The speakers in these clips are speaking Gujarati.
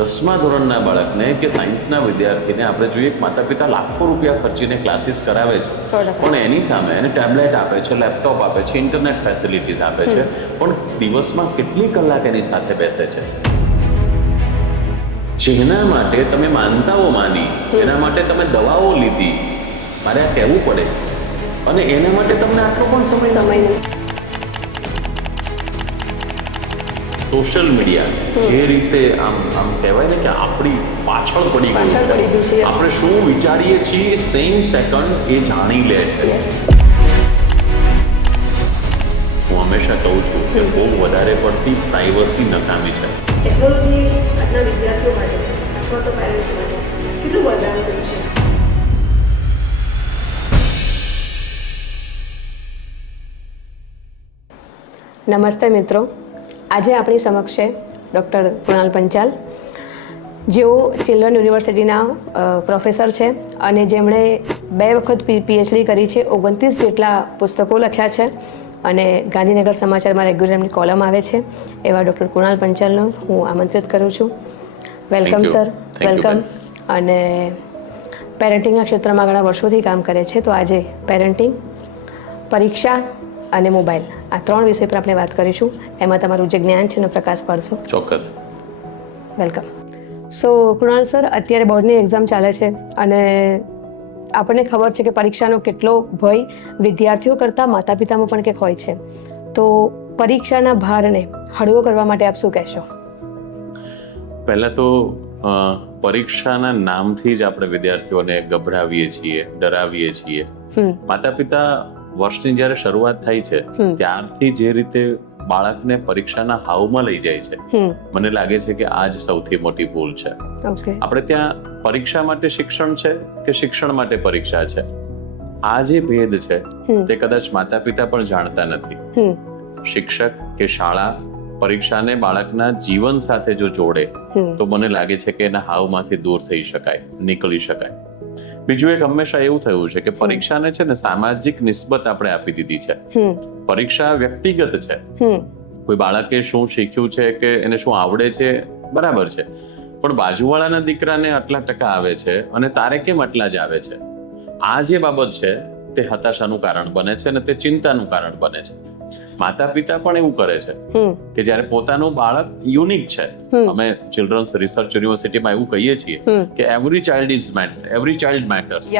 10મા ધોરણના બાળકને કે સાયન્સના વિદ્યાર્થીને આપણે જોઈએ કે માતા પિતા લાખો રૂપિયા ખર્ચીને ક્લાસીસ કરાવે છે, 100%. પણ એની સામે એને ટેબ્લેટ આપે છે, લેપટોપ આપે છે, ઇન્ટરનેટ ફેસિલિટીઝ આપે છે, પણ દિવસમાં કેટલી કલાક એની સાથે બેસે છે? જેના માટે તમે માનતાઓ માની, જેના માટે તમે દવાઓ લીધી, મારે આ કહેવું પડે, અને એના માટે તમને આટલો પણ સમય નહીં. સોશિયલ મીડિયા જે રીતે આમ કહેવાય ને કે આપણી પાછળ પડી ગયું પાછળ પડી ગયું છે, yes. આપણે શું વિચારીએ છીએ સેમ સેકન્ડ એ જાણી લે છે. યસ. હું હંમેશા કહું છું કે બહુ વધારે પડતી પ્રાઇવસી નકામી છે. ટેકનોલોજી આજના વિદ્યાર્થીઓ માટે અથવા તો પેરેન્ટ્સ માટે કેટલું વરદાન બન્યું છે? નમસ્તે મિત્રો, આજે આપણી સમક્ષ છે ડૉક્ટર કુણાલ પંચાલ, જેઓ ચિલ્ડ્રન યુનિવર્સિટીના પ્રોફેસર છે અને જેમણે 2 વખત PhD કરી છે, 29 જેટલા પુસ્તકો લખ્યા છે અને ગાંધીનગર સમાચારમાં રેગ્યુલર એમની કોલમ આવે છે. એવા ડૉક્ટર કુણાલ પંચાલનું હું આમંત્રિત કરું છું. Welcome sir, welcome. અને પેરેન્ટિંગના ક્ષેત્રમાં ઘણા વર્ષોથી કામ કરે છે, તો આજે પેરેન્ટિંગ, પરીક્ષા અને મોબાઈલ, આ 3 વિષય પર આપણે વાત કરીશું. એમાં તમારું જે જ્ઞાન છે એનો પ્રકાશ પાડશો. ચોક્કસ. વેલકમ. સો કૃણાલ સર, અત્યારે બોર્ડની એક્ઝામ ચાલે છે અને આપણને ખબર છે કે પરીક્ષાનો કેટલો ભય વિદ્યાર્થીઓ કરતાં માતા પિતામાં પણ કંઈક હોય છે, તો પરીક્ષાના ભારને હળવો કરવા માટે આપ શું કહેશો? પહેલા તો પરીક્ષાના નામથી જ આપણે વિદ્યાર્થીઓને ગભરાવીએ છીએ, ડરાવીએ છીએ. માતા પિતા વર્ષની જ્યારે શરૂઆત થાય છે ત્યારથી જે રીતે બાળકને પરીક્ષાના હાવમાં લઈ જાય છે, મને લાગે છે કે આ જ સૌથી મોટી ભૂલ છે. આપણે ત્યાં પરીક્ષા માટે શિક્ષણ છે કે શિક્ષણ માટે પરીક્ષા છે, આ જે ભેદ છે તે કદાચ માતા પિતા પણ જાણતા નથી. શિક્ષક કે શાળા પરીક્ષાને બાળકના જીવન સાથે જો જોડે તો મને લાગે છે કે એના હાવમાંથી દૂર થઈ શકાય, નીકળી શકાય. બીજું એક હંમેશા એવું થયું છે કે પરીક્ષાને છે ને સામાજિક નિસ્બત આપણે આપી દીધી છે. પરીક્ષા વ્યક્તિગત છે, કોઈ બાળકે શું શીખ્યું છે કે એને શું આવડે છે બરાબર છે, પણ બાજુવાળાના દીકરાને આટલા ટકા આવે છે અને તારે કેમ આટલા જ આવે છે, આ જે બાબત છે તે હતાશાનું કારણ બને છે અને તે ચિંતાનું કારણ બને છે. માતા પિતા પણ એવું કરે છે કે જ્યારે પોતાનું બાળક યુનિક છે, અમે ચિલ્ડ્રન્સ રિસર્ચ યુનિવર્સિટીમાં એવું કહીએ છીએ કે એવરી ચાઇલ્ડ મેટર્સ.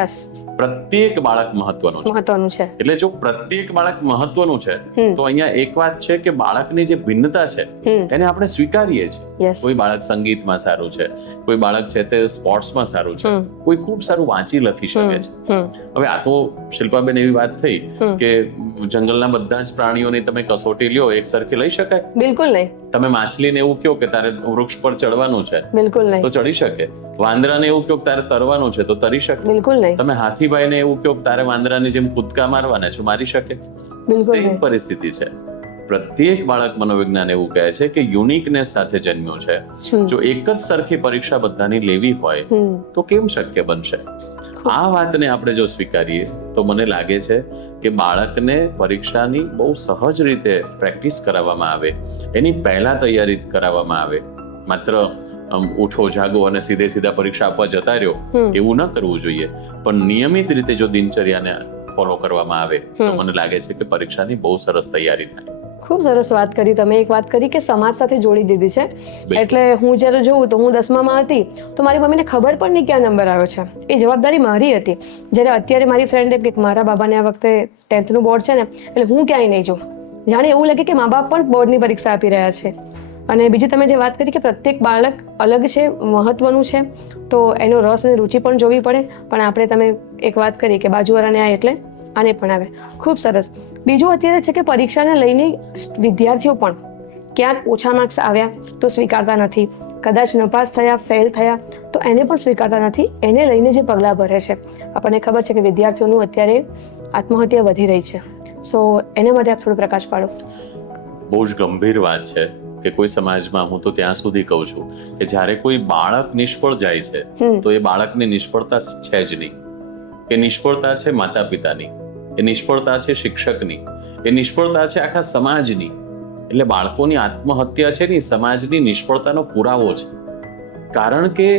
પ્રત્યેક બાળક મહત્વનું છે. એટલે જો પ્રત્યેક બાળક મહત્વનું છે તો અહીંયા એક વાત છે કે બાળકની જે ભિન્નતા છે એને આપણે સ્વીકારીએ છીએ. કોઈ બાળક સંગીતમાં સારું છે, કોઈ બાળક છે તે સ્પોર્ટ્સમાં સારું છે, કોઈ ખૂબ સારું વાંચી લખી શકે છે. હવે આ તો શિલ્પાબેન એવી વાત થઈ કે જંગલના બધા જ પ્રાણીઓની તમે કસોટી લ્યો એક સરખી લઈ શકાય? બિલકુલ નહીં. તમે માછલીને એવું કહો કે તારે વૃક્ષ પર ચડવાનું છે, બિલકુલ નહીં, તો ચડી શકે. વાંદરાને એવું કહો કે તારે તરવાનું છે તો તરી શકે, બિલકુલ નહીં. તમે હાથીભાઈને એવું કહો કે તારે વાંદરાની જેમ કૂદકા મારવાના છે, મારી શકે, બિલકુલ નહીં. પરિસ્થિતિ છે. પ્રત્યેક બાળક મનોવિજ્ઞાન એવું કહે છે કે યુનિકનેસ સાથે જન્મ્યું છે. જો એક જ સરખી પરીક્ષા બધાની લેવી હોય તો કેમ શક્ય બનશે? આ વાતને આપણે જો સ્વીકારીએ તો મને લાગે છે કે બાળકને પરીક્ષાની બહુ સહજ રીતે પ્રેક્ટિસ કરાવવામાં આવે, એની પહેલા તૈયારી કરાવવામાં આવે. માત્ર ઉઠો જાગો અને સીધા પરીક્ષા આપવા જતા રહ્યો એવું ન કરવું જોઈએ, પણ નિયમિત રીતે જો દિનચર્યાને ફોલો કરવામાં આવે તો મને લાગે છે કે પરીક્ષાની બહુ સરસ તૈયારી થાય. ખૂબ સરસ વાત કરી તમે. એક વાત કરી કે સમાજ સાથે જોડી દીધી છે. એટલે હું જ્યારે જોઉં તો હું 10મામાં હતી તો મારી મમ્મીને ખબર પણ નહીં ક્યાં નંબર આવ્યો છે, એ જવાબદારી મારી હતી. જ્યારે અત્યારે મારી ફ્રેન્ડ એમ કે મારા બાબાને આ વખતે 10th બોર્ડ છે ને એટલે હું ક્યાંય નહીં જાઉં, જાણે એવું લાગે કે મા બાપ પણ બોર્ડની પરીક્ષા આપી રહ્યા છે. અને બીજી તમે જે વાત કરી કે પ્રત્યેક બાળક અલગ છે, મહત્વનું છે, તો એનો રસ અને રુચિ પણ જોવી પડે. પણ આપણે તમે એક વાત કરી કે બાજુવાળાને આ એટલે આને પણ આવે, ખૂબ સરસ. બીજું અત્યારે છે કે પરીક્ષાને લઈને વિદ્યાર્થીઓ પણ ક્યાંક ઓછા માર્ક્સ આવ્યા તો સ્વીકારતા નથી, કદાચ નપાસ થયા, ફેલ થયા તો એને પણ સ્વીકારતા નથી, એને લઈને જે પગલાં ભરે છે. આપણને ખબર છે કે વિદ્યાર્થીઓનું અત્યારે આત્મહત્યા વધી રહી છે, સો એના માટે આપ થોડો પ્રકાશ પાડો. બહુ જ ગંભીર વાત છે કે કોઈ સમાજમાં, હું તો ત્યાં સુધી કહું છું કે જ્યારે કોઈ બાળક નિષ્ફળ જાય છે તો એ બાળકની નિષ્ફળતા છે જ નહીં. એ નિષ્ફળતા છે માતા પિતાની, એ નિષ્ફળતા છે શિક્ષકની, એ નિષ્ફળતા છે આખા સમાજની. એટલે બાળકોની આત્મહત્યા છે ને સમાજની નિષ્ફળતાનો પુરાવો છે. કારણ કે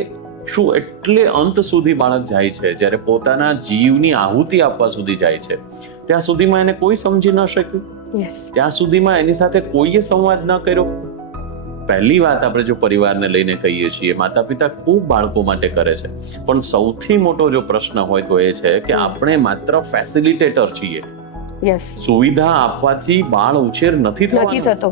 શું એટલે અંત સુધી બાળક જાય છે, જ્યારે પોતાના જીવની આહુતિ આપવા સુધી જાય છે, ત્યાં સુધીમાં એને કોઈ સમજી ન શક્યું, ત્યાં સુધીમાં એની સાથે કોઈએ સંવાદ ન કર્યો. પહેલી વાત આપણે જો પરિવારને લઈને કહીએ છીએ, માતા પિતા ખૂબ બાળકો માટે કરે છે, પણ સૌથી મોટો જો પ્રશ્ન હોય તો એ છે કે આપણે માત્ર ફેસિલિટેટર છીએ. સુવિધા આપવાથી બાળ ઉછેર નથી થતો.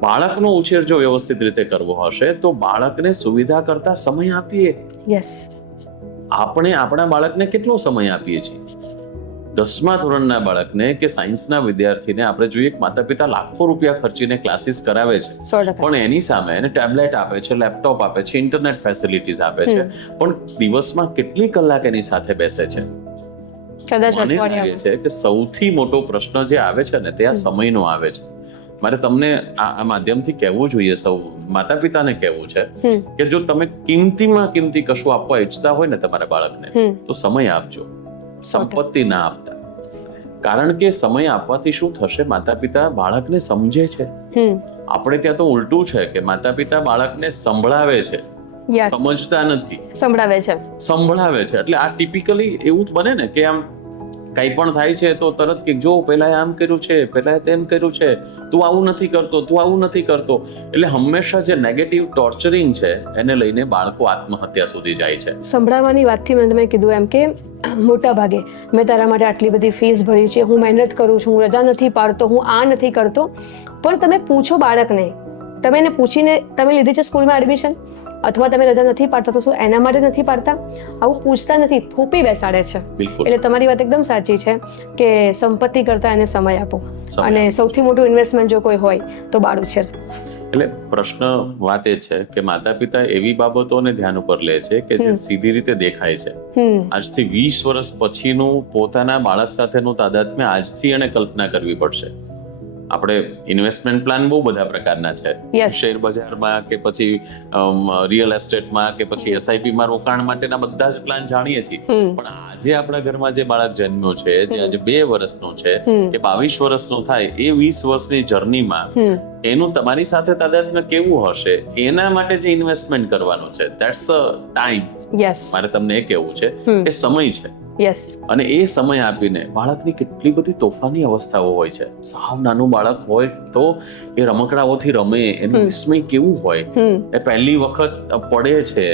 બાળકનો ઉછેર જો વ્યવસ્થિત રીતે કરવો હશે તો બાળકને સુવિધા કરતા સમય આપીએ. આપણે આપણા બાળકને કેટલો સમય આપીએ છીએ? 10મા ધોરણના બાળકને કે સાયન્સના વિદ્યાર્થીને આપણે જોઈએ માતા પિતા લાખો રૂપિયા ખર્ચીને ક્લાસીસ કરાવે છે, પણ એની સામે એને ટેબ્લેટ આપે છે, લેપટોપ આપે છે, ઇન્ટરનેટ ફેસિલિટીઝ આપે છે, પણ દિવસમાં કેટલી કલાક એની સાથે બેસે છે? મને લાગે છે કે સૌથી મોટો પ્રશ્ન જે આવે છે ને તે આ સમયનો આવે છે. મારે તમને આ માધ્યમથી કહેવું જોઈએ, સૌ માતા પિતાને કહેવું છે કે જો તમે કિંમતીમાં કિંમતી કશું આપવા ઈચ્છતા હોય ને તમારા બાળકને, તો સમય આપજો, સંપત્તિ ના આપતા. કારણ કે સમય આપવાથી શું થશે, માતા પિતા બાળકને સમજે છે. આપણે ત્યાં તો ઉલટું છે કે માતા પિતા બાળકને સંભળાવે છે, સમજતા નથી. સંભળાવે છે એટલે આ ટિપિકલી એવું જ બને ને કે આમ કઈ પણ થાય છે તો તરત કે જો પેલા આમ કર્યું છે, પેલા તેમ કર્યું છે, તું આવું નથી કરતો, તું આવું નથી કરતો. એટલે હંમેશા જે નેગેટિવ ટોર્ચરિંગ છે એને લઈને બાળકો આત્મહત્યા સુધી જાય છે. સંભળાવવાની વાતથી મેં તમે કીધું એમ કે મોટા ભાગે મેં તારા માટે આટલી બધી ફીસ ભરી છે, હું મહેનત કરું છું, હું રજા નથી પાડતો, હું આ નથી કરતો, પણ તમે પૂછો બાળકને, તમે એને પૂછીને તમે લીધી છે સ્કૂલમાં એડમિશન, અથવા તમે રજા નથી પાડતા તો શું એના માટે નથી પાડતા? આવું પૂછતા નથી, થોપી બેસાડે છે. એટલે તમારી વાત એકદમ સાચી છે કે સંપત્તિ કરતા એને સમય આપો, અને સૌથી મોટું ઇન્વેસ્ટમેન્ટ જો કોઈ હોય તો બાળ ઉછેર. એટલે પ્રશ્ન વાત એ છે કે માતા પિતા એવી બાબતોને ધ્યાન ઉપર લે છે કે જે સીધી રીતે દેખાય છે. આજથી 20 વર્ષ પછીનું પોતાના બાળક સાથેનું તાદાત્મ્ય આજથી એને કલ્પના કરવી પડશે. આપણે ઇન્વેસ્ટમેન્ટ પ્લાન બહુ બધા પ્રકારના છે, શેર બજારમાં કે પછી રિયલ એસ્ટેટમાં કે પછી SIP માં રોકાણ માટેના બધા જ પ્લાન જાણીએ છીએ, પણ આજે આપણા ઘરમાં જે બાળક જન્મ્યો છે, જે આજે 2 વર્ષનો છે, એ 22 વર્ષનો થાય, એ 20 વર્ષની જર્નીમાં એનું તમારી સાથે તાદાત્મ્ય કેવું હશે, એના માટે જે ઇન્વેસ્ટમેન્ટ કરવાનું છે, ધેટ્સ અ ટાઈમ. મારે તમને એ કહેવું છે કે સમય છે. અને એ સમય આપીને બાળકની કેટલી બધી તોફાની અવસ્થાઓ હોય છે. સાવ નાનું બાળક હોય તો એ રમકડાઓથી રમે, એનું વિસ્મય કેવું હોય, એ પહેલી વખત પડે છે,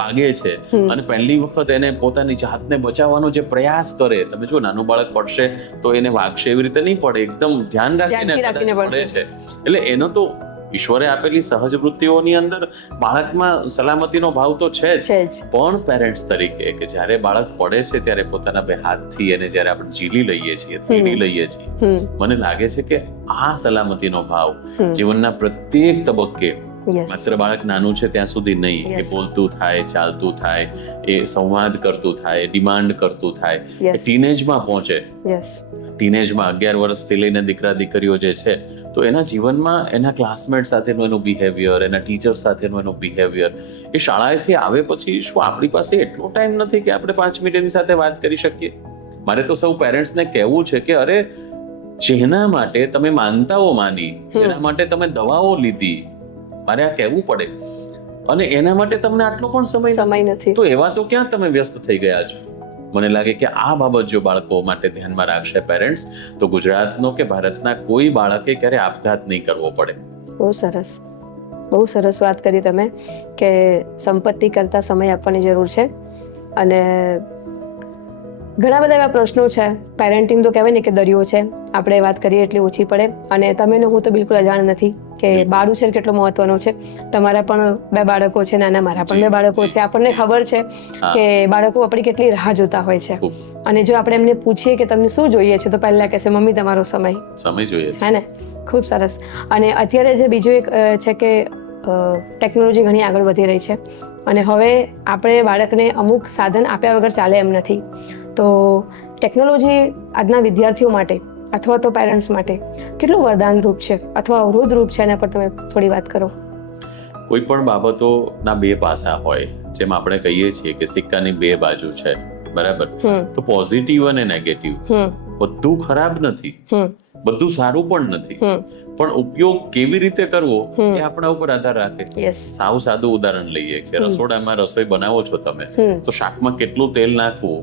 વાગે છે, અને પહેલી વખત એને પોતાની જાતને બચાવવાનો જે પ્રયાસ કરે. તમે જો નાનું બાળક પડશે તો એને વાગશે એવી રીતે નહીં પડે, એકદમ ધ્યાન રાખીને પડે છે. એટલે એનો તો ઈશ્વરે આપેલી સહજ વૃત્તિઓની અંદર બાળકમાં સલામતીનો ભાવ તો છે જ, પણ પેરેન્ટ્સ તરીકે કે જ્યારે બાળક પડે છે ત્યારે પોતાના 2 હાથથી એને જ્યારે આપણે ઝીલી લઈએ છીએ, તેડી લઈએ છીએ, મને લાગે છે કે આ સલામતીનો ભાવ જીવનના પ્રત્યેક તબક્કે, માત્ર બાળક નાનું છે ત્યાં સુધી નહીં, એ બોલતું થાય, ચાલતું થાય, એ સંવાદ કરતું થાય, ડિમાન્ડ કરતું થાય, એ ટીનેજમાં પહોંચે. ટીનેજમાં 11 વર્ષથી લઈને દીકરા દીકરીઓ જે છે, તો એના જીવનમાં એના ક્લાસમેટ સાથેનું એનું બિહેવિયર, એના ટીચર સાથેનું એનું બિહેવિયર, એ શાળાએથી આવે પછી શું આપણી પાસે એટલો ટાઈમ નથી કે આપણે 5 મિનિટ એની સાથે વાત કરી શકીએ? મારે તો સૌ પેરેન્ટ્સને કહેવું છે કે અરે, જેના માટે તમે માનતાઓ માની, જેના માટે તમે દવાઓ લીધી, મારે આ કહેવું પડે, અને એના માટે તમને આટલો પણ સમય નથી, તો એવા તો ક્યાં તમે વ્યસ્ત થઈ ગયા છો? મને લાગે કે આ બાબત જો બાળકો માટે ધ્યાનમાં રાખશે પેરેન્ટ્સ, તો ગુજરાતનો કે ભારતના કોઈ બાળકે ક્યારે આપઘાત નહીં કરવો પડે. બહુ સરસ વાત કરી તમે કે સંપત્તિ કરતા સમય આપવાની જરૂર છે. અને ઘણા બધા એવા પ્રશ્નો છે. પેરેન્ટિંગ તો કહેવાય ને કે દરિયો છે, આપણે વાત કરીએ એટલી ઓછી પડે. અને તમે ને હું તો બિલકુલ અજાણ નથી કે બાળ ઉછેર કેટલો મહત્વનો છે. તમારા પણ 2 બાળકો છે, નાના, મારા પણ 2 બાળકો છે. આપણને ખબર છે કે બાળકો આપણી કેટલી રાહ જોતા હોય છે, અને જો આપણે એમને પૂછીએ કે તમને શું જોઈએ છે, તો પહેલા કહેશે મમ્મી તમારો સમય જોઈએ, હે ને? ખૂબ સરસ. અને અત્યારે જે બીજું એક છે કે ટેકનોલોજી ઘણી આગળ વધી રહી છે, અને હવે આપણે બાળકને અમુક સાધન આપ્યા વગર ચાલે એમ નથી. તો ટેકનોલોજી આજના વિદ્યાર્થીઓ માટે અથવા તો પેરેન્ટ્સ માટે કેટલું વરદાન રૂપ છે અથવા અવરોધ રૂપ છે, એના પર તમે થોડી વાત કરો. કોઈ પણ બાબતોના 2 પાસા હોય, જેમ આપણે કહીએ છીએ કે સિક્કાની 2 બાજુ છે, બરાબર? તો પોઝિટિવ અને નેગેટિવ બધું ખરાબ નથી. બધું સારું પણ નથી, પણ ઉપયોગ કેવી રીતે કરવો એ આપણા ઉપર આધાર રાખે. યસ. સાવ સાદું ઉદાહરણ લઈએ કે રસોડામાં રસોઈ બનાવો છો તમે, તો શાકમાં કેટલું તેલ નાખવું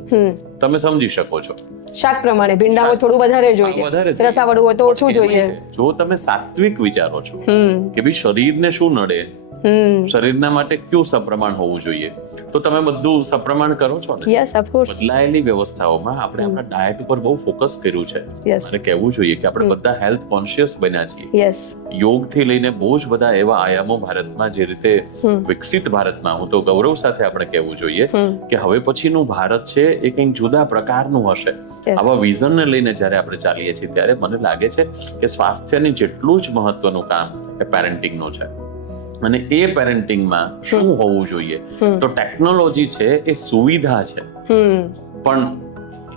તમે સમજી શકો છો. શાક પ્રમાણે ભીંડામાં થોડું વધારે જોઈએ, રસાવાળું હોય તો ઓછું જોઈએ. જો તમે સાત્વિક વિચારો છો કે ભાઈ શરીરને શું નડે, શરીરના માટે કયું સપ્રમાણ હોવું જોઈએ, તો તમે બધું સપ્રમાણ કરો છો ને. Yes, of course. બદલાયેલી વ્યવસ્થાઓમાં આપણે આપણા ડાયટ ઉપર બહુ ફોકસ કર્યું છે. યસ. અને કહેવું જોઈએ કે આપણે બધા હેલ્થ કોન્શિયસ બન્યા છીએ. યસ. યોગથી લઈને બહુ જ બધા એવા આયામો ભારતમાં, જે રીતે વિકસિત ભારતમાં, હું તો ગૌરવ સાથે આપણે કહેવું જોઈએ કે હવે પછીનું ભારત છે એ કંઈક જુદા પ્રકારનું હશે. આવા વિઝનને લઈને જ્યારે આપણે ચાલીએ છીએ ત્યારે મને લાગે છે કે સ્વાસ્થ્યની જેટલું જ મહત્વનું કામ એ પેરેન્ટિંગનું છે. અને એ પેરેન્ટિંગમાં શું હોવું જોઈએ, તો ટેકનોલોજી છે એ સુવિધા છે, પણ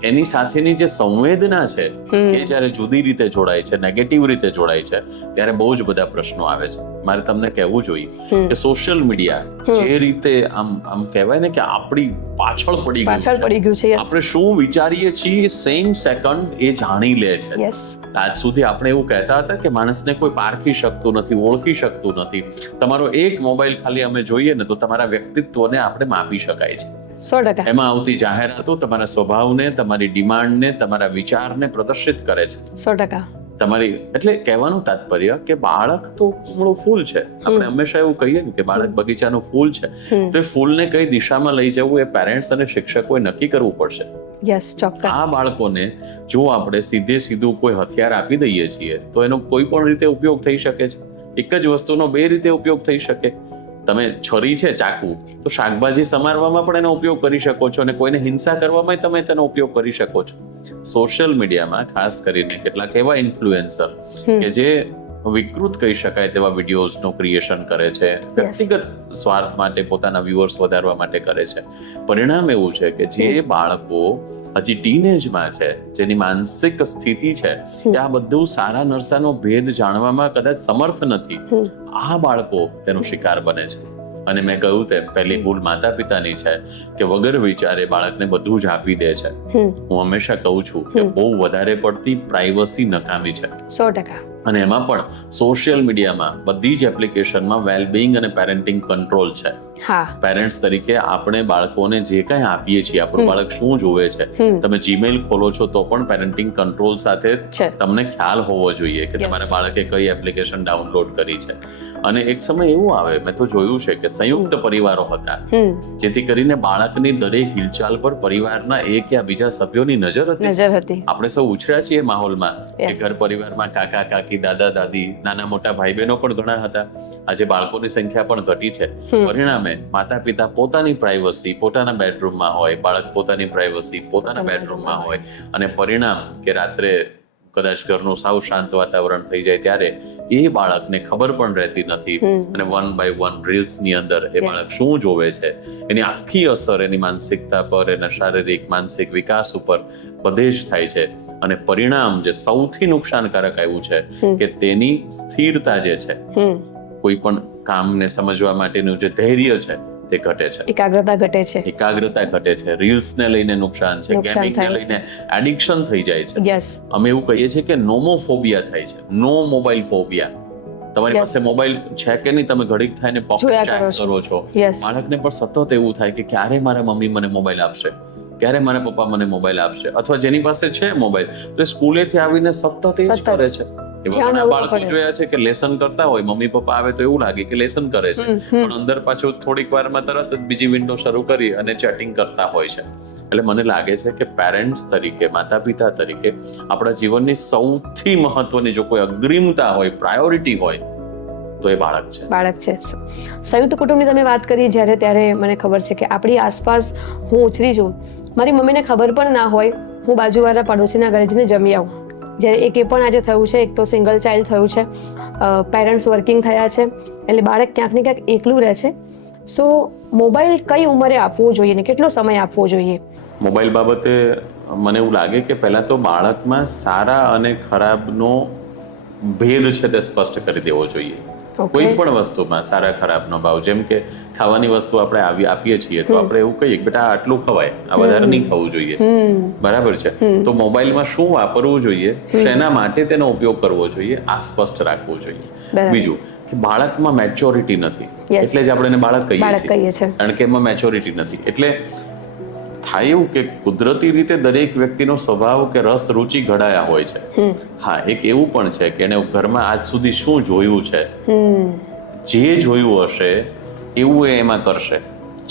એની સાથેની જે સંવેદના છે એ જ્યારે જુદી રીતે જોડાય છે, નેગેટિવ રીતે જોડાય છે, ત્યારે બહુ જ બધા પ્રશ્નો આવે છે. મારે તમને કહેવું જોઈએ કે સોશિયલ મીડિયા જે રીતે આમ કહેવાય ને કે આપણી પાછળ પડી ગયું છે. આપણે શું વિચારીએ છીએ સેમ સેકન્ડ એ જાણી લે છે. યસ. આજ સુધી આપણે એવું કહેતા હતા કે માણસને કોઈ પારખી શકતું નથી, ઓળખી શકતું નથી. તમારો એક મોબાઈલ ખાલી અમે જોઈએ ને તો તમારા વ્યક્તિત્વને આપણે માપી શકાય છે. 100%. એમાં આવતી જાહેરાતો તમારા સ્વભાવને, તમારી ડિમાન્ડને, તમારા વિચારને પ્રદર્શિત કરે છે. 100%. તમારી એટલે કહેવાનું તાત્પર્ય કે બાળક તો કુમળું ફૂલ છે. આપણે હંમેશા એવું કહીએ ને કે બાળક બગીચાનું ફૂલ છે, તો એ ફૂલને કઈ દિશામાં લઈ જવું એ પેરેન્ટ્સ અને શિક્ષકોએ નક્કી કરવું પડશે. યસ, ચોક્કસ. આ બાળકોને જો આપણે સીધું કોઈ હથિયાર આપી દઈએ છીએ તો એનો કોઈ પણ રીતે ઉપયોગ થઈ શકે છે. એક જ વસ્તુનો બે રીતે ઉપયોગ થઈ શકે. તમે છરી છે, ચાકુ, તો શાકભાજી સમારવામાં પણ એનો ઉપયોગ કરી શકો છો અને કોઈને હિંસા કરવામાં તમે તેનો ઉપયોગ કરી શકો છો. સોશિયલ મીડિયામાં ખાસ કરીને કેટલાક એવા ઇન્ફ્લુએન્સર કે જે વિકૃત કહી શકાય તેવા વિડીયોઝનું ક્રિએશન કરે છે, વ્યક્તિગત સ્વાર્થ માટે, પોતાના વ્યુઅર્સ વધારવા માટે કરે છે. પરિણામ એવું છે કે જે બાળકો હજી ટીનેજમાં છે, જેની માનસિક સ્થિતિ છે કે આ બધું સારા નરસાનો ભેદ જાણવામાં કદાચ સમર્થ નથી, આ બાળકો તેનો શિકાર બને છે. અને મેં કહ્યું તેમ પહેલી ભૂલ માતા પિતાની છે કે વગર વિચારે બાળકને બધું જ આપી દે છે. હું હંમેશા કહું છું કે બહુ વધારે પડતી પ્રાઇવસી નકામી છે. 100%. અને એમાં પણ સોશિયલ મીડિયામાં બધી જ એપ્લિકેશનમાં વેલબિંગ અને પેરેન્ટિંગ કંટ્રોલ છે. પેરેન્ટ્સ તરીકે આપણે બાળકોને જે કંઈ આપીએ છીએ, આપણું બાળક શું જોવે છે, તમે જીમેલ ખોલો છો તો પણ પેરેન્ટિંગ કંટ્રોલ સાથે તમને ખ્યાલ હોવો જોઈએ કે તમારા બાળકે કઈ એપ્લિકેશન ડાઉનલોડ કરી છે. અને એક સમય એવું આવે, મેં તો જોયું છે કે સંયુક્ત પરિવારો હતા, જેથી કરીને બાળકની દરેક હિલચાલ પર પરિવારના એક યા બીજા સભ્યોની નજર હતી. આપણે સૌ ઉછર્યા છીએ માહોલમાં કે ઘર પરિવારમાં કાકા કાકી, દાદા દાદી, નાના મોટા ભાઈ બહેનો પણ ઘણા હતા. આજે બાળકોની સંખ્યા પણ ઘટી છે. પરિણામે માતા પિતા પોતાની પ્રાઇવસી પોતાના બેડરૂમમાં હોય, બાળક પોતાની પ્રાઇવસી પોતાના બેડરૂમમાં હોય, અને પરિણામ કે રાત્રે કદાચ ઘરનું સાવ શાંત વાતાવરણ થઈ જાય ત્યારે એ બાળકને ખબર પણ રહેતી નથી અને 1 by 1 રીલ્સની અંદર એ બાળક શું જોવે છે એની આખી અસર એની માનસિકતા પર, એના શારીરિક માનસિક વિકાસ ઉપર બધે જ થાય છે. અને પરિણામ જે સૌથી નુકસાનકારક આવ્યું છે કે તેની સ્થિરતા જે છે, કોઈ પણ કામને સમજવા માટેનું જે ધૈર્ય છે તે ઘટે છે, એકાગ્રતા ઘટે છે, રીલ્સને લઈને નુકસાન છે, ગેમિંગને લઈને એડિક્શન થઈ જાય છે. અમે એવું કહીએ છીએ કે નોમોફોબિયા થાય છે, નો મોબાઈલ ફોબિયા. તમારી પાસે મોબાઈલ છે કે નહીં, તમે ઘડીક થાય ને પોકેટ ચેક કરો છો. બાળકને પણ સતત એવું થાય કે ક્યારે મારા મમ્મી મને મોબાઈલ આપશે, ક્યારે મારા પપ્પા મને મોબાઈલ આપશે, અથવા જેની પાસે છે મોબાઈલ તો સ્કૂલેથી આવીને સતત એ જ કરે છે. એવા ઘણા બાળકો જોયા છે કે લેસન કરતા હોય, મમ્મી પપ્પા આવે તો એવું લાગે કે લેસન કરે છે, પણ અંદર પાછું થોડીક વારમાં તરત જ બીજી વિન્ડો શરૂ કરી અને ચેટિંગ કરતા હોય છે. એટલે મને લાગે છે કે પેરેન્ટ્સ તરીકે, માતા પિતા તરીકે આપણા જીવનની સૌથી મહત્વની જો કોઈ અગ્રિમતા હોય, પ્રાયોરિટી હોય તો એ બાળક છે. સંયુક્ત કુટુંબની તમે વાત કરી જ્યારે, ત્યારે મને ખબર છે કે આપણી આસપાસ હું ઉછરી છું, મારી મમ્મીને ખબર પણ ના હોય, હું બાજુવાળા પડોશીના ઘરે જઈને જમી આવું. જ્યારે એક એ પણ આજે થયું છે, એક તો સિંગલ ચાઇલ્ડ થયું છે, પેરેન્ટ્સ વર્કિંગ થયા છે, એટલે બાળક ક્યાંક ને ક્યાંક એકલું રહે છે. સો મોબાઈલ કઈ ઉંમરે આપવો જોઈએ ને કેટલો સમય આપવો જોઈએ? મોબાઈલ બાબતે મને એવું લાગે કે પહેલા તો બાળકમાં સારા અને ખરાબનો ભેદ છે તે સ્પષ્ટ કરી દેવો જોઈએ. કોઈ પણ વસ્તુમાં સારા ખરાબનો ભાવ, જેમ કે ખાવાની વસ્તુ આપણે આપીએ છીએ તો આપણે એવું કહીએ કે બેટા આટલું ખવાય, આ વધારે નહીં ખાવું જોઈએ, બરાબર છે. તો મોબાઈલમાં શું વાપરવું જોઈએ, શેના માટે તેનો ઉપયોગ કરવો જોઈએ, આ સ્પષ્ટ રાખવું જોઈએ. બીજું કે બાળકમાં મેચ્યોરિટી નથી, એટલે જ આપણે એને બાળક કહીએ છીએ, કારણ કે એમાં મેચ્યોરિટી નથી. એટલે થાય એવું કે કુદરતી રીતે દરેક વ્યક્તિનો સ્વભાવ કે રસ રુચિ ઘડાયા હોય છે. હા, એક એવું પણ છે કે એને ઘરમાં આજ સુધી શું જોયું છે, જે જોયું હશે એવું એ એમાં કરશે.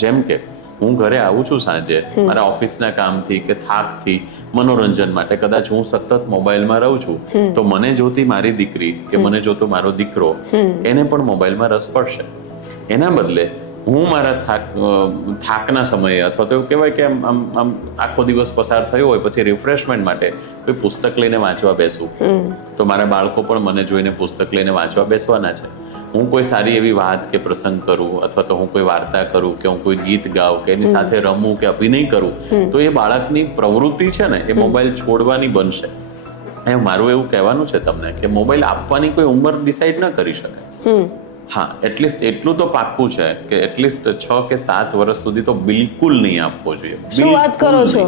જેમ કે હું ઘરે આવું છું સાંજે મારા ઓફિસના કામથી કે થાકથી, મનોરંજન માટે કદાચ હું સતત મોબાઈલમાં રહું છું, તો મને જોતી મારી દીકરી કે મને જોતો મારો દીકરો, એને પણ મોબાઈલમાં રસ પડશે. એના બદલે હું મારા થાકના સમયે અથવા તો એવું કહેવાય કે આમ આખો દિવસ પસાર થયો હોય પછી રિફ્રેશમેન્ટ માટે કોઈ પુસ્તક લઈને વાંચવા બેસું, તો મારા બાળકો પણ મને જોઈને પુસ્તક લઈને વાંચવા બેસવાના છે. હું કોઈ સારી એવી વાત કે પ્રસંગ કરું, અથવા તો હું કોઈ વાર્તા કરું, કે હું કોઈ ગીત ગાઉં, કે એની સાથે રમું કે અભિનય કરું, તો એ બાળકની પ્રવૃત્તિ છે ને એ મોબાઈલ છોડવાની બનશે. મારું એવું કહેવાનું છે તમને કે મોબાઈલ આપવાની કોઈ ઉંમર ડિસાઈડ ન કરી શકે. હા, એટલીસ્ટ એટલું તો પાક્કું છે કે એટલીસ્ટ 6 કે 7 વર્ષ સુધી તો બિલકુલ નહીં આપવો જોઈએ. શું વાત કરો છો?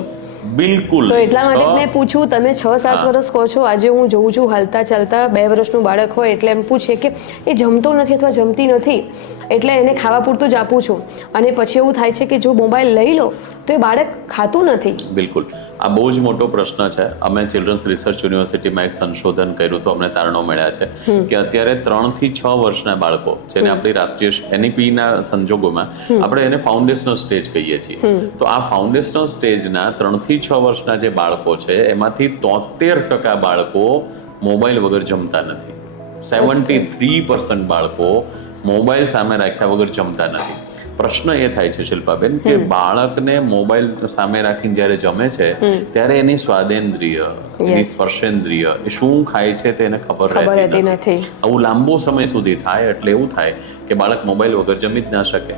બિલકુલ. તો એટલા માટે મેં પૂછ્યું, તમે 6-7 વર્ષ કહો છો, આજે હું જોઉં છું હાલતા ચાલતા 2 વર્ષનું બાળક હોય એટલે એમ પૂછે કે એ જમતો નથી અથવા જમતી નથી, એટલે એને ખાવા પૂરતું જ આપું છું, અને પછી એવું થાય છે કે જો મોબાઈલ લઈ લો તો એ બાળક ખાતું નથી. બિલકુલ, આ બહુ જ મોટો પ્રશ્ન છે. અમે ચિલ્ડ્રન્સ રિસર્ચ યુનિવર્સિટીમાં એક સંશોધન કર્યું તો અમને તારણો મળ્યા છે કે અત્યારે 3 થી 6 વર્ષના બાળકો, જેને આપણી રાષ્ટ્રીય NEP ના સંજોગોમાં આપણે એને ફાઉન્ડેશનલ સ્ટેજ કહીએ છીએ, તો આ ફાઉન્ડેશનલ સ્ટેજના 3 થી 6 વર્ષના જે બાળકો છે એમાંથી 73% બાળકો મોબાઈલ વગર જમતા નથી. 73% બાળકો મોબાઈલ સામે રાખ્યા વગર જમતા નથી. પ્રશ્ન એ થાય છે શિલ્પાબેન કે બાળકને મોબાઈલ સામે રાખીને જ્યારે જમે છે ત્યારે એની સ્વાદેન્દ્રિય, એની સ્પર્શેન્દ્રિય એ શું ખાય છે તેને ખબર રહેતી નથી. આવું લાંબો સમય સુધી થાય એટલે એવું થાય કે બાળક મોબાઈલ વગર જમી જ ના શકે.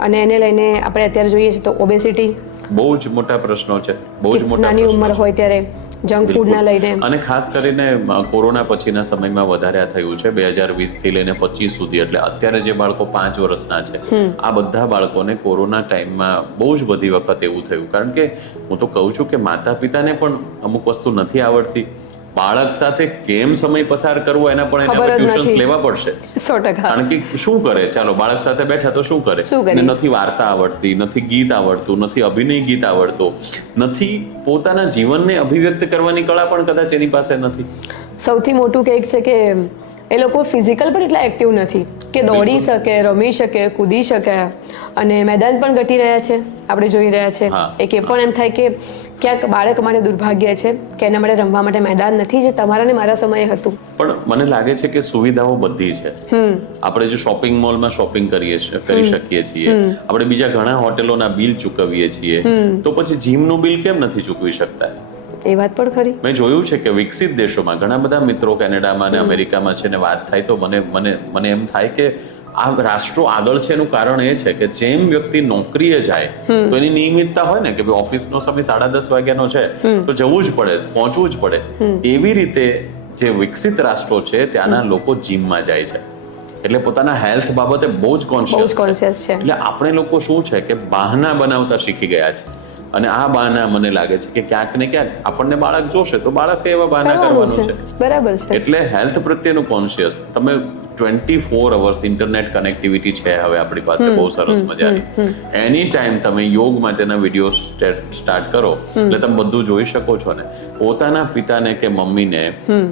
અને એને લઈને આપણે અત્યારે જોઈએ છીએ તો ઓબેસિટી બહુ જ મોટા પ્રશ્નો છે. બહુ જ મોટા નાની ઉંમર હોય ત્યારે જંક ફૂડ ના લઈને, અને ખાસ કરીને કોરોના પછીના સમયમાં વધારે આ થયું છે. 2020 થી લઈને 25 સુધી, એટલે અત્યારે જે બાળકો 5 વર્ષના છે, આ બધા બાળકોને કોરોના ટાઈમમાં બહુ જ બધી વખત એવું થયું. કારણ કે હું તો કહું છું કે માતા પિતાને પણ અમુક વસ્તુ નથી આવડતી. બાળક સાથે કેમ સમય પસાર કરવો એના પણ એને ટ્યુશન્સ લેવા પડશે. 100%. કારણ કે શું કરે, ચાલો બાળક સાથે બેઠા તો શું કરે, નથી વાર્તા આવડતી, નથી ગીત આવડતું, નથી અભિનય ગીત આવડતો, નથી પોતાના જીવનને અભિવ્યક્ત કરવાની કળા પણ કદાચ એની પાસે નથી. સૌથી મોટું કંઈક છે કે એ લોકો ફિઝિકલ પણ એટલા એક્ટિવ નથી કે દોડી શકે, રમી શકે, કૂદી શકે, અને મેદાન પણ ઘટી રહ્યા છે, આપણે જોઈ રહ્યા છે. એક એ પણ એમ થાય કે ક્યાંક બાળક માટે દુર્ભાગ્ય છે કે એના માટે રમવા માટે મેદાન નથી, જે તમારા ને મારા સમયે હતું. પણ મને લાગે છે કે સુવિધાઓ બધી છે. આપણે જો શોપિંગ મોલમાં શોપિંગ કરી શકીએ છીએ, આપણે બીજા ઘણા હોટેલોના બિલ ચૂકવીએ છીએ, તો પછી જીમનું બિલ કેમ નથી ચૂકવી શકતા? એ વાત પણ ખરી. મેં જોયું છે કે વિકસિત દેશોમાં ઘણા બધા મિત્રો કેનેડામાં અને અમેરિકામાં છે ને વાત થાય તો મને એમ થાય કે આ રાષ્ટ્રો આગળ છે એનું કારણ એ છે કે જેમ વ્યક્તિ નોકરીએ જાય તો એની નિયમિતતા હોય ને કે ઓફિસનો સમય 10:30 વાગ્યાનો છે તો જવું જ પડે, પહોંચવું જ પડે. એવી રીતે જે વિકસિત રાષ્ટ્રો છે ત્યાંના લોકો જીમમાં જાય છે, એટલે પોતાના હેલ્થ બાબતે બહુ જ કોન્શિયસ છે. એટલે આપણે લોકો શું છે કે બહાના બનાવતા શીખી ગયા છે, અને આ બહાના મને લાગે છે કે ક્યાંક ને ક્યાંક આપણને બાળક જોશે તો બાળકે એવા બહાના કરવાનું છે. બરાબર છે. એટલે હેલ્થ પ્રત્યેનું કોન્શિયસ. તમે 24 અવર્સ ઇન્ટરનેટ કનેક્ટિવિટી છે હવે આપણી પાસે બહુ સરસ મજાની. એની ટાઈમ તમે યોગ માટેના વિડીયો સ્ટાર્ટ કરો એટલે તમે બધું જોઈ શકો છો ને. પોતાના પિતાને કે મમ્મીને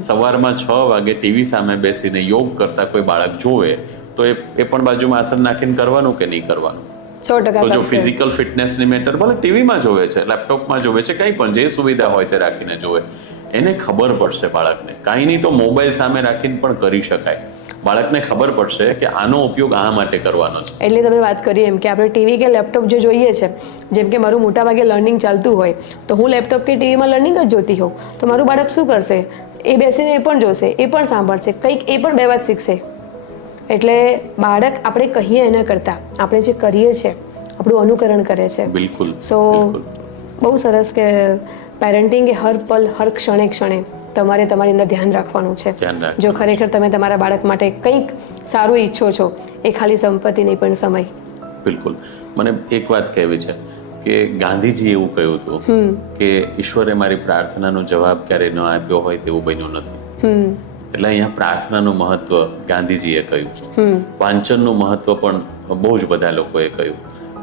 સવારમાં 6 વાગે ટીવી સામે બેસીને યોગ કરતા કોઈ બાળક જોવે તો એ પણ બાજુમાં આસન નાખીને કરવાનું કે નહીં કરવાનું? 100% તો જો ફિઝિકલ ફિટનેસની મેટર ભલે ટીવીમાં જોવે છે, લેપટોપમાં જોવે છે, કંઈ પણ જે સુવિધા હોય તે રાખીને જોવે, એને ખબર પડશે બાળકને. કાંઈ નહીં તો મોબાઈલ સામે રાખીને પણ કરી શકાય. બાળકને ખબર પડશે કે આનો ઉપયોગ આ માટે કરવાનો છે. એટલે તમે વાત કરી એમ કે આપણે ટીવી કે લેપટોપ જે જોઈએ છે, જેમ કે મારું મોટા ભાગે લર્નિંગ ચાલતું હોય તો હું લેપટોપ કે ટીવીમાં લર્નિંગ જ જોતી હોઉં, તો મારું બાળક શું કરશે? એ બેસીને એ પણ જોશે, એ પણ સાંભળશે, કંઈક એ પણ 2 વાત શીખશે. એટલે બાળક આપણે કહીએ એના કરતા આપણે જે કરીએ છીએ આપણું અનુકરણ કરે છે. બિલકુલ. સો બહુ સરસ કે પેરેન્ટિંગ એ હર પલ હર ક્ષણે તમારે તમારી અંદર ધ્યાન રાખવાનું છે. જો ખરેખર તમે તમારા બાળક માટે કંઈક સારું ઈચ્છો છો, એ ખાલી સંપત્તિ નહીં પણ સમય. બિલકુલ. મને એક વાત કહેવી છે કે ગાંધીજી એવું કહ્યું હતું કે ઈશ્વરે મારી પ્રાર્થનાનો જવાબ ક્યારે ન આપ્યો હોય તેવું બન્યું નથી. એટલે અહીંયા પ્રાર્થનાનું મહત્વ ગાંધીજીએ કહ્યું, વાંચનનું મહત્વ પણ બહુ જ બધા લોકોએ કહ્યું.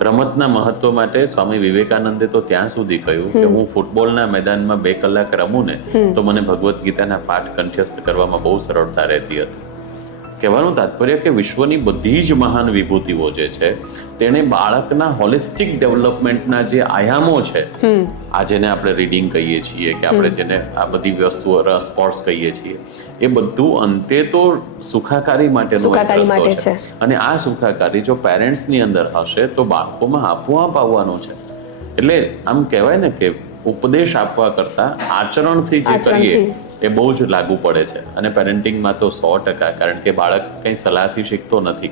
રમતના મહત્વ માટે સ્વામી વિવેકાનંદે તો ત્યાં સુધી કહ્યું કે હું ફૂટબોલના મેદાનમાં 2 કલાક રમું ને તો મને ભગવદ્ ગીતાના પાઠ કંઠસ્થ કરવામાં બહુ સરળતા રહેતી હતી. કહેવાનું તાત્પર્ય કે વિશ્વની બધી જ મહાન વિભૂતિઓ જે છે તેણે બાળકના હોલિસ્ટિક ડેવલપમેન્ટના જે આયામો છે, આ જેને આપણે રીડિંગ કહીએ છીએ કે આપણે જેને આ બધી વસ્તુઓ સ્પોર્ટ્સ કહીએ છીએ, એ બધું અંતે તો સુખાકારી માટેનો એક રસ્તો છે. અને આ સુખાકારી જો પેરેન્ટ્સની અંદર હશે તો બાળકોમાં આપોઆપ આવવાનું છે. એટલે આમ કહેવાય ને કે ઉપદેશ આપવા કરતા આચરણથી જે કરીએ એ બહુ જ લાગુ પડે છે. અને પેરેન્ટિંગમાં તો 100%, કારણ કે બાળક કંઈ સલાહથી શીખતો નથી.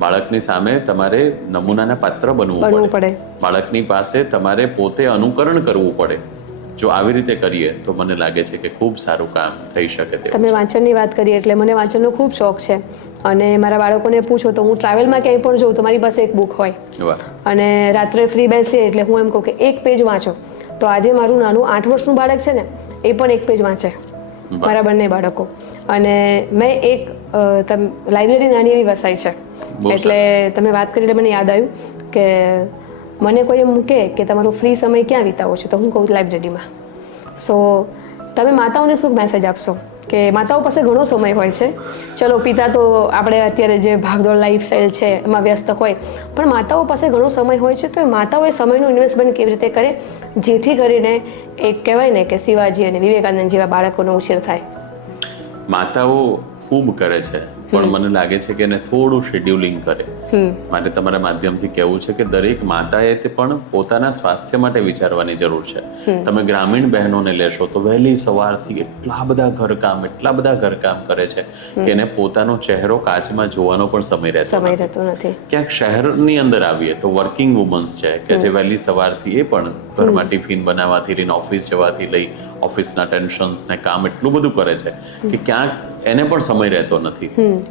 બાળકની સામે તમારે નમૂનાના પાત્ર બનવું પડે. બાળકની પાસે તમારે પોતે અનુકરણ કરવું પડે. જો આવી રીતે કરીએ તો મને લાગે છે કે ખૂબ સારું કામ થઈ શકે. તમે વાંચનની વાત કરી એટલે મને વાંચનનો ખૂબ શોખ છે. અને મારા બાળકોને પૂછો તો હું ટ્રાવેલમાં ક્યાંય પણ જાઉં તો મારી પાસે એક બુક હોય. અને રાત્રે ફ્રી બેસીએ એટલે હું એમ કહું કે એક પેજ વાંચો. તો આજે મારું નાનું 8 વર્ષનું બાળક છે ને, એ પણ એક પેજ વાંચે, મારા બંને બાળકો. અને મેં એક લાઇબ્રેરી નાની એવી વસાઈ છે. એટલે તમે વાત કરી એટલે મને યાદ આવ્યું કે મને કોઈ એમ કહે કે તમારો ફ્રી સમય ક્યાં વિતાવો છો, તો હું કહું લાઇબ્રેરીમાં. સો તમે માતાઓને શું મેસેજ આપશો? કે માતાઓ પાસે ઘણો સમય હોય છે. ચલો, પિતા તો આપણે અત્યારે જે ભાગદોડ લાઈફસ્ટાઈલ છે એમાં વ્યસ્ત હોય, પણ માતાઓ પાસે ઘણો સમય હોય છે. તો એ માતાઓએ સમયનું ઇન્વેસ્ટમેન્ટ કેવી રીતે કરે જેથી કરીને એક કહેવાય ને કે શિવાજી અને વિવેકાનંદ જેવા બાળકોનો ઉછેર થાય? માતાઓ ખૂબ કરે છે, પણ મને લાગે છે કે એને થોડું શેડ્યુલિંગ કરે. માટે તમારા માધ્યમથી કહેવું છે કે દરેક માતાએ તે પણ પોતાના સ્વાસ્થ્ય માટે વિચારવાની જરૂર છે. તમે ગ્રામીણ બહેનોને લેશો તો વહેલી સવારથી એટલા બધા ઘરકામ કરે છે કે એને પોતાનો ચહેરો કાચમાં જોવાનો પણ સમય રહેતો નથી. ક્યાંક શહેરની અંદર આવીએ તો વર્કિંગ વુમન્સ છે કે જે વહેલી સવારથી એ પણ ઘરમાં ટિફિન બનાવવાથી લઈને ઓફિસ જવાથી લઈ ઓફિસના ટેન્શન ને કામ એટલું બધું કરે છે કે ક્યાંક એને પણ સમય રહેતો નથી.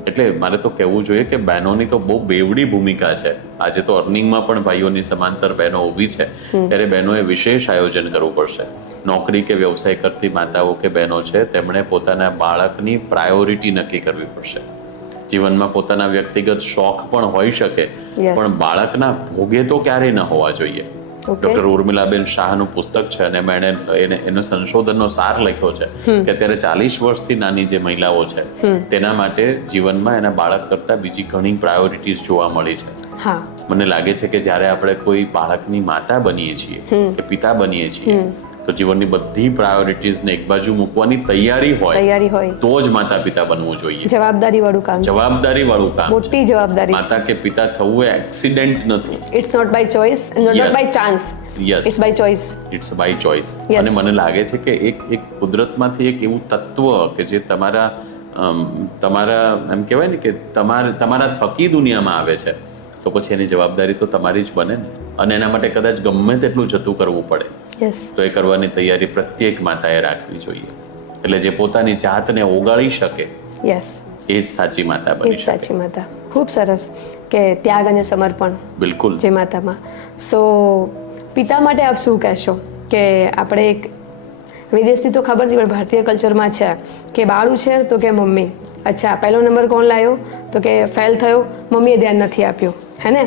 એટલે મારે તો કહેવું જોઈએ કે બહેનોની તો બહુ બેવડી ભૂમિકા છે. આજે તો અર્નિંગમાં પણ ભાઈઓની સમાંતર બહેનો ઊભી છે, ત્યારે બહેનોએ વિશેષ આયોજન કરવું પડશે. નોકરી કે વ્યવસાય કરતી માતાઓ કે બહેનો છે તેમણે પોતાના બાળકની પ્રાયોરિટી નક્કી કરવી પડશે. જીવનમાં પોતાના વ્યક્તિગત શોખ પણ હોઈ શકે, પણ બાળકના ભોગે તો ક્યારેય ન હોવા જોઈએ. ડોક્ટર ઉર્મિલાબેન શાહનું પુસ્તક છે અને મેં એનો સંશોધનનો સાર લખ્યો છે કે અત્યારે 40 વર્ષથી નાની જે મહિલાઓ છે તેના માટે જીવનમાં એના બાળક કરતા બીજી ઘણી પ્રાયોરિટીઝ જોવા મળી છે. મને લાગે છે કે જ્યારે આપણે કોઈ બાળકની માતા બનીએ છીએ કે પિતા બનીએ છીએ તો જીવનની બધી પ્રાયોરિટીઝને એક બાજુ મૂકવાની તૈયારી હોય તો જ માતા પિતા બનવું જોઈએ. જવાબદારી વાળું કામ, મોટી જવાબદારી. માતા કે પિતા થવું એ એક્સિડન્ટ નથી. It's not by choice, not by chance. It's by choice. It's by choice. અને મને લાગે છે કે એક કુદરતમાંથી એક એવું તત્વ કે જે તમારા એમ કહેવાય ને કે તમારા થકી દુનિયામાં આવે છે, તો પછી એની જવાબદારી તો તમારી જ બને ને. અને એના માટે કદાચ ગમે તેટલું જતું કરવું પડે તો એ કરવાની તૈયારી પ્રત્યેક માતાએ રાખવી જોઈએ. એટલે જે પોતાની જાતને ઓગાળી શકે એ જ સાચી માતા બની શકે. સાચી માતા. ખૂબ સરસ કે ત્યાગ અને સમર્પણ બિલકુલ જે માતામાં. સો પિતા માટે આપ શું કહેશો? કે આપણે એક વિદેશથી તો ખબર નથી પણ ભારતીય કલ્ચરમાં છે કે બાળું છે તો કે મમ્મી, અચ્છા પહેલો નંબર કોણ લાવ્યો તો કે ફેલ થયો, મમ્મીએ ધ્યાન નથી આપ્યું, હે ને?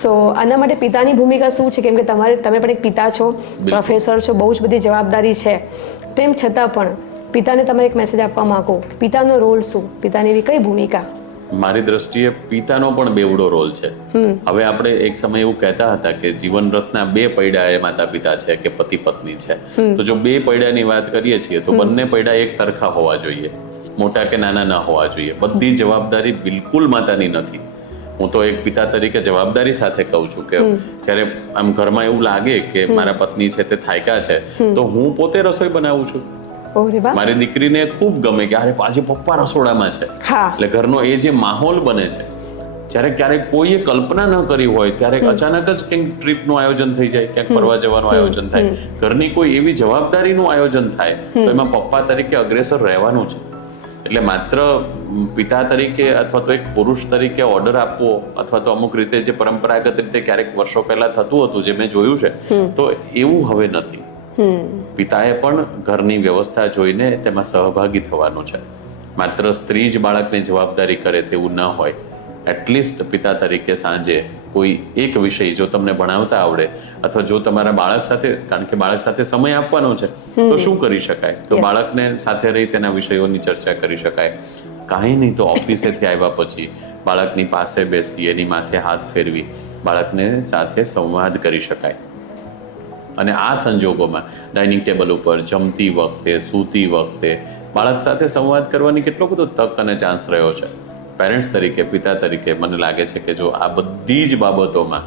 સો આના માટે પિતાની ભૂમિકા શું છે? કેમ કે તમે પણ એક પિતા છો, પ્રોફેસર છો, બહુ જ બધી જવાબદારી છે. તેમ છતાં પણ પિતાને તમે એક મેસેજ આપવા માંગો, પિતાનો રોલ શું? પિતાની એવી કઈ ભૂમિકા? મારી દ્રષ્ટિએ પિતાનો પણ બેવડો રોલ છે. હવે આપણે એક સમય એવું કહેતા હતા કે જીવન રથના 2 પૈડા એ માતા પિતા છે કે પતિ પત્ની છે. તો જો 2 પૈડાની વાત કરીએ છીએ તો બંને પૈડા એક સરખા હોવા જોઈએ, મોટા કે નાના ન હોવા જોઈએ. બધી જવાબદારી બિલકુલ માતાની નથી. હું તો એક પિતા તરીકે જવાબદારી સાથે કહું છું કે જ્યારે આમ ઘરમાં એવું લાગે કે મારા પત્ની છે તે થાક્યા છે તો હું પોતે રસોઈ બનાવું છું. મારી દીકરીને ખૂબ ગમે કે અરે આજે પપ્પા રસોડામાં છે. એટલે ઘરનો એ જે માહોલ બને છે, જ્યારે ક્યારેક કોઈએ કલ્પના ન કરી હોય ત્યારે અચાનક જ કંઈક ટ્રીપનું આયોજન થઈ જાય, ક્યાંક ફરવા જવાનું આયોજન થાય, ઘરની કોઈ એવી જવાબદારીનું આયોજન થાય તો એમાં પપ્પા તરીકે અગ્રેસર રહેવાનું છે. એટલે માત્ર પિતા તરીકે અથવા તો એક પુરુષ તરીકે ઓર્ડર આપવો અથવા તો અમુક રીતે જે પરંપરાગત રીતે ક્યારેક વર્ષો પહેલા થતું હતું જે મેં જોયું છે, તો એવું હવે નથી. પિતાએ પણ ઘરની વ્યવસ્થા જોઈને તેમાં સહભાગી થવાનું છે. માત્ર સ્ત્રી જ બાળકની જવાબદારી કરે તેવું ન હોય. એટલીસ્ટ પિતા તરીકે સાંજે કોઈ એક વિષય જો તમને ભણાવતા આવડે અથવા જો તમારા બાળક સાથે, કારણ કે બાળક સાથે સમય આપવાનો છે, તો શું કરી શકાય? તો બાળકને સાથે રહી તેના વિષયોની ચર્ચા કરી શકાય. કાંઈ નહીં તો ઓફિસેથી આવ્યા પછી બાળકની પાસે બેસી એની માથે હાથ ફેરવી બાળકને સાથે સંવાદ કરી શકાય. અને આ સંજોગોમાં ડાઇનિંગ ટેબલ ઉપર જમતી વખતે, સૂતી વખતે બાળક સાથે સંવાદ કરવાની કેટલો બધો તક અને ચાન્સ રહ્યો છે. પેરેન્ટ્સ તરીકે, પિતા તરીકે મને લાગે છે કે જો આ બધી જ બાબતોમાં,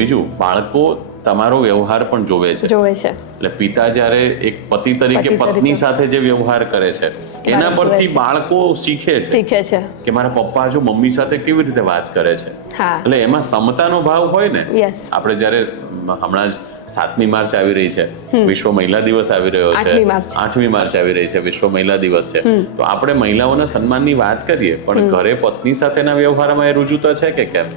બીજું બાળકો તમારો વ્યવહાર પણ જોવે છે. એટલે પિતા જ્યારે એક પતિ તરીકે પત્ની સાથે જે વ્યવહાર કરે છે એના પરથી બાળકો શીખે છે કે મારા પપ્પા જો મમ્મી સાથે કેવી રીતે વાત કરે છે. એટલે એમાં સમતાનો ભાવ હોય ને. આપણે જ્યારે હમણાં જ 7મી માર્ચ આવી રહી છે, વિશ્વ મહિલા દિવસ આવી રહ્યો છે, 8મી માર્ચ આવી રહી છે, વિશ્વ મહિલા દિવસ છે, તો આપણે મહિલાઓના સન્માનની વાત કરીએ પણ ઘરે પત્ની સાથેના વ્યવહારમાં એ રુજુતા છે કે કેમ?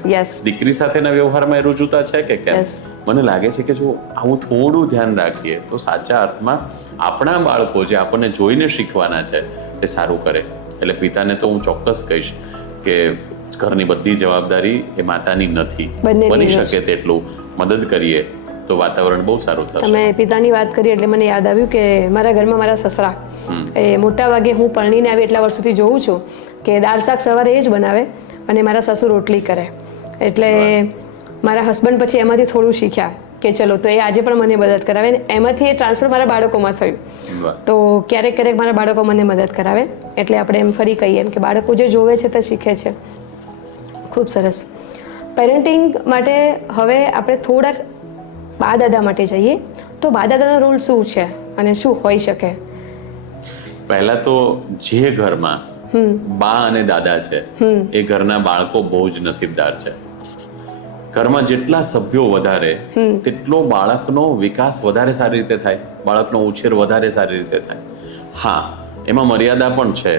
દીકરી સાથેના વ્યવહારમાં એ રુજુતા છે કે કેમ? મને લાગે છે કે જો આવું થોડું ધ્યાન રાખીએ તો સાચા અર્થમાં આપણા બાળકો જે આપણને જોઈને શીખવાના છે એ સારું કરે. એટલે પિતાને તો હું ચોક્કસ કહીશ કે ઘરની બધી જવાબદારી એ માતાની નથી, બની શકે તેટલું મદદ કરીએ તો વાતાવરણ બહુ સારું થશે. તમે પિતાની વાત કરી એટલે મને યાદ આવ્યું કે મારા ઘરમાં મારા સસરા, એ મોટા ભાગે હું પરણીને આવી એટલા વર્ષોથી જોઉં છું કે દાળ શાક સવારે એ જ બનાવે અને મારા સસુ રોટલી કરે. એટલે મારા હસબન્ડ પછી એમાંથી થોડું શીખ્યા કે ચલો તો એ આજે પણ મને મદદ કરાવે ને એમાંથી એ ટ્રાન્સફર મારા બાળકોમાં થયું. તો ક્યારેક ક્યારેક મારા બાળકો મને મદદ કરાવે. એટલે આપણે એમ ફરી કહીએ એમ કે બાળકો જે જોવે છે તે શીખે છે. ખૂબ સરસ. પેરેન્ટિંગ માટે હવે આપણે થોડાક બા દાદા માટે જઈએ તો બા દાદાનો રોલ શું છે અને શું હોઈ શકે? પહેલા તો જે ઘરમાં બા અને દાદા છે એ ઘરના બાળકો બહુ જ નસીબદાર છે. ઘરમાં જેટલા સભ્યો વધારે તેટલો બાળકનો વિકાસ વધારે સારી રીતે થાય, બાળકનો ઉછેર વધારે સારી રીતે થાય. હા, એમાં મર્યાદા પણ છે,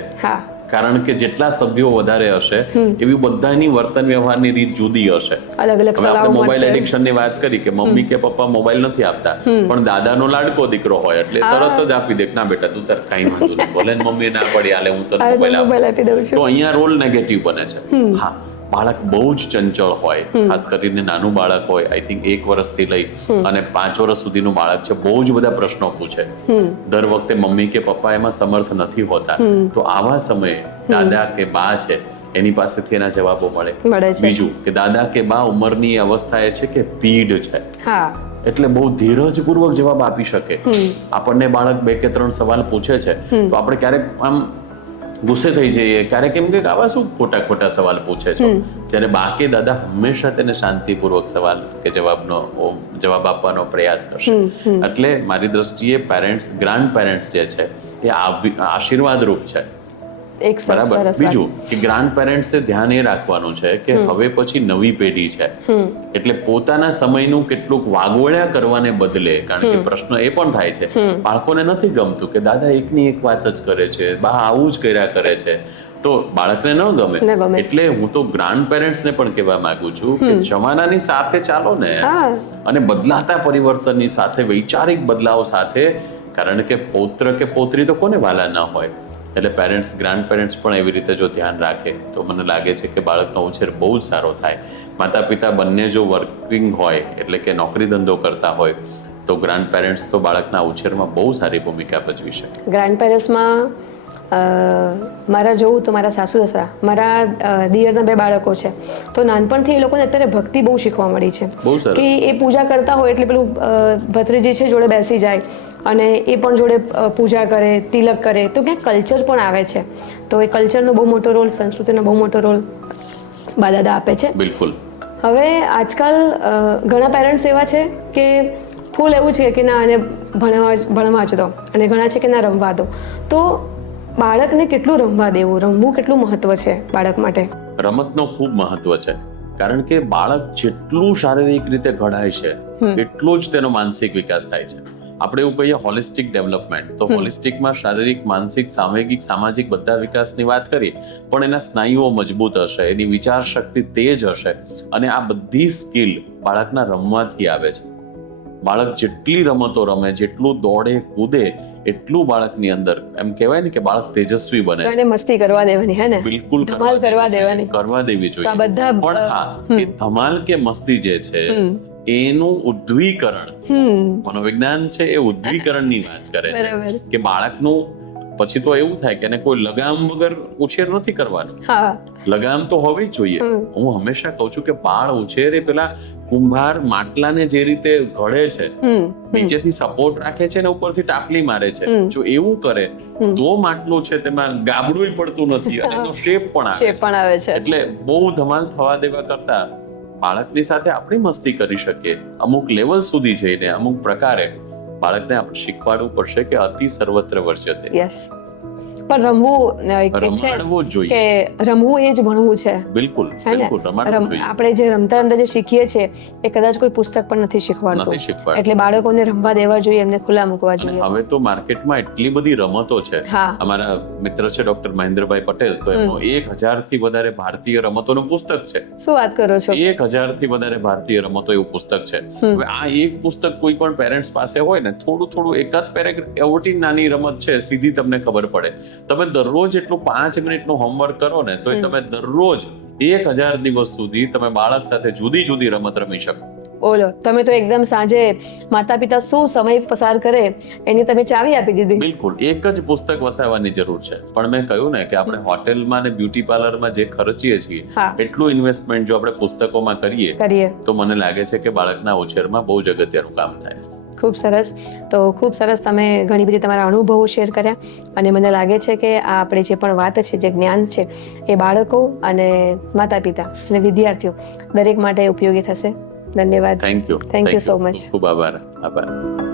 કારણ કે જેટલા સભ્યો વધારે હશે એવી બધાની વર્તન વ્યવહારની રીત જુદી હશે. આપણે મોબાઈલ એડિક્શનની વાત કરી કે મમ્મી કે પપ્પા મોબાઈલ નથી આપતા પણ દાદાનો લાડકો દીકરો હોય એટલે તરત જ આપી દે, ના બેટા તું તાર કાંઈ વાંધો નહીં, ભલે મમ્મી ના પડી આલે હું તને મોબાઈલ આપી દઉં છું. તો અહીંયા રોલ નેગેટિવ બને છે. હા, બાળક બહુ જ ચંચળ હોય, ખાસ કરીને નાનું બાળક હોય, આઈ થિંક 1 વર્ષથી લઈ અને 5 વર્ષ સુધીનું બાળક છે, બહુ જ બધા પ્રશ્નો પૂછે. દર વખતે મમ્મી કે પપ્પા એમાં સમર્થ નથી હોતા. તો આવા સમયે દાદા કે બા છે એની પાસેથી એના જવાબો મળે. બીજું કે દાદા કે બા ઉંમરની અવસ્થા એ છે કે પીઢ છે, એટલે બહુ ધીરજપૂર્વક જવાબ આપી શકે. આપણને બાળક 2 કે 3 સવાલ પૂછે છે તો આપણે ક્યારેક આમ ગુસ્સે થઈ જઈએ, ક્યારેક એમ કે આવા શું ખોટા ખોટા સવાલ પૂછે છે, જ્યારે બા કે દાદા હંમેશા તેને શાંતિપૂર્વક સવાલ કે જવાબ આપવાનો પ્રયાસ કરશે. એટલે મારી દ્રષ્ટિએ પેરેન્ટ્સ, ગ્રાન્ડ પેરેન્ટ્સ જે છે એ આશીર્વાદરૂપ છે. બરાબર. બીજું કે ગ્રાન્ડ પેરેન્ટ્સે ધ્યાન એ રાખવાનું છે કે હવે પછી નવી પેઢી છે એટલે પોતાના સમયનું કેટલુંક વાગોળ્યા કરવાને બદલે, કારણ કે પ્રશ્ન એ પણ થાય છે બાળકોને નથી ગમતું કે દાદા એકની એક વાત જ કરે છે, બા આવું જ કર્યા કરે છે, તો બાળકને ન ગમે. એટલે હું તો ગ્રાન્ડ પેરેન્ટ્સને પણ કહેવા માંગુ છું કે જમાનાની સાથે ચાલો ને, અને બદલાતા પરિવર્તનની સાથે, વૈચારિક બદલાવ સાથે, કારણ કે પૌત્ર કે પૌત્રી તો કોને વાલા ન હોય. એટલે પેરેન્ટ્સ, ગ્રાન્ડ પેરેન્ટ્સ પણ એવી રીતે જો ધ્યાન રાખે તો મને લાગે છે કે બાળકનો ઉછેર બહુ જ સારો થાય. માતા પિતા બંને જો વર્કિંગ હોય એટલે કે નોકરી ધંધો કરતા હોય તો ગ્રાન્ડ પેરેન્ટ્સ તો બાળકના ઉછેરમાં બહુ સારી ભૂમિકા ભજવી શકે. ગ્રાન્ડ પેરેન્ટ્સમાં મારા જોઉં તો મારા સાસુ સસરા, મારા દિયરના 2 બાળકો છે, તો નાનપણથી એ લોકોને અત્યારે ભક્તિ બહુ શીખવા મળી છે કે એ પૂજા કરતા હોય એટલે પેલું ભત્રીજી છે જોડે બેસી જાય અને એ પણ જોડે પૂજા કરે, તિલક કરે, તો ક્યાંક કલ્ચર પણ આવે છે. તો એ કલ્ચરનો બહુ મોટો રોલ, સંસ્કૃતિનો બહુ મોટો રોલ બા દાદા આપે છે. બિલકુલ. હવે આજકાલ ઘણા પેરેન્ટ્સ એવા છે કે ફૂલ એવું છે કે ના આને ભણવા જ દો, અને ઘણા છે કે ના રમવા દો. તો બાળકને કેટલું રમવા દેવું, રમવું કેટલું મહત્વ છે બાળક માટે? રમતનો ખૂબ મહત્વ છે, કારણ કે બાળક જેટલું શારીરિક રીતે ઘડાય છે એટલો જ તેનો માનસિક વિકાસ થાય છે. આપણે એવું કહીએ હોલિસ્ટિક ડેવલપમેન્ટ, તો હોલિસ્ટિકમાં શારીરિક, માનસિક, સામૂહિક, સામાજિક બધા વિકાસની વાત કરી, પણ એના સ્નાયુઓ મજબૂત હશે, એની વિચાર શક્તિ તેજ હશે, અને આ બધી સ્કિલ બાળકના રમવાથી આવે છે. બાળક જેટલી રમતો રમે, જેટલું દોડે કૂદે, એટલું બાળકની અંદર એમ કહેવાય ને કે બાળક તેજસ્વી બને છે. એને મસ્તી કરવા દેવાની, હે ને? બિલકુલ ધમાલ કરવા દેવાની, કરવા દેવી તો આ જોઈએ. બધા પણ હા, એ ધમાલ કે મસ્તી જે છે એનું ઉદ્દીકરણ, મનોવિજ્ઞાન છે એ ઉદ્દીકરણની વાત કરે છે બરાબર. કે બાળકનું પછી તો એવું થાય કે એને કોઈ લગામ વગર ઉછેર નથી કરવાનો. હા, લગામ તો હોવી જ જોઈએ. હું હંમેશા કહું છું કે બાળ ઉછેર એ પેલા કુંભાર માટલાને જે રીતે ઘડે છે, નીચેથી સપોર્ટ રાખે છે ને ઉપરથી ટાપલી મારે છે, જો એવું કરે તો માટલું છે તેમાં ગાબડું પડતું નથી અને એનો શેપ પણ આવે છે. એટલે બહુ ધમાલ થવા દેવા કરતા બાળકની સાથે આપણી મસ્તી કરી શકીએ, અમુક લેવલ સુધી જઈને અમુક પ્રકારે બાળકને આપણે શીખવાડવું પડશે કે અતિ સર્વત્ર વર્જ્યતે. યસ, પણ રમવું એક છે રમાડવું જ જોઈએ. કે રમવું એ જ ભણવું છે. બિલકુલ હે ને? બિલકુલ રમાડવું જોઈએ. આપણે જે રમતા રમતા જે શીખીએ છીએ એ કદાચ કોઈ પુસ્તક પણ નથી શીખવાડતું. એટલે બાળકોને રમવા દેવા જોઈએ, એમને ખુલ્લા મૂકવા જોઈએ. હવે તો માર્કેટમાં એટલી બધી રમતો છે. હા. અમારા મિત્ર છે ડોક્ટર મહેન્દ્રભાઈ પટેલ, તો એમનું 1000 થી વધારે ભારતીય રમતોનું પુસ્તક છે. શું વાત કરો છો? 1000 થી વધારે ભારતીય રમતો એવું પુસ્તક છે. હવે આ એક પુસ્તક કોઈ પણ પેરેન્ટ્સ પાસે હોય ને, થોડું એકાદ પેરેગ્રાફ એવટી નાની રમત છે, સીધી તમને ખબર પડે. તમે દરરોજ એટલું 5 મિનિટનું હોમવર્ક કરો ને, તો તમે દરરોજ 1000 દિવસ સુધી તમે બાળક સાથે જુદી જુદી રમત રમી શકો. બોલો, તમે તો એકદમ સાંજે માતા પિતા શું સમય પસાર કરે એની તમે ચાવી આપી દીધી. બિલકુલ, એક જ પુસ્તક વસાવવાની જરૂર છે. પણ મેં કહ્યું ને કે આપણે હોટેલમાં ને બ્યુટી પાર્લરમાં જે ખર્ચીએ છીએ એટલું ઇન્વેસ્ટમેન્ટ જો આપણે પુસ્તકોમાં કરીએ તો મને લાગે છે કે બાળકના ઉછેરમાં બહુ જ અગત્યનું કામ થાય. ખૂબ સરસ. તો ખૂબ સરસ, તમે ઘણી બધી તમારા અનુભવો શેર કર્યા, અને મને લાગે છે કે આ આપણે જે પણ વાત છે, જે જ્ઞાન છે, એ બાળકો અને માતા પિતા અને વિદ્યાર્થીઓ દરેક માટે ઉપયોગી થશે. ધન્યવાદ. Thank you so much. ખૂબ આભાર.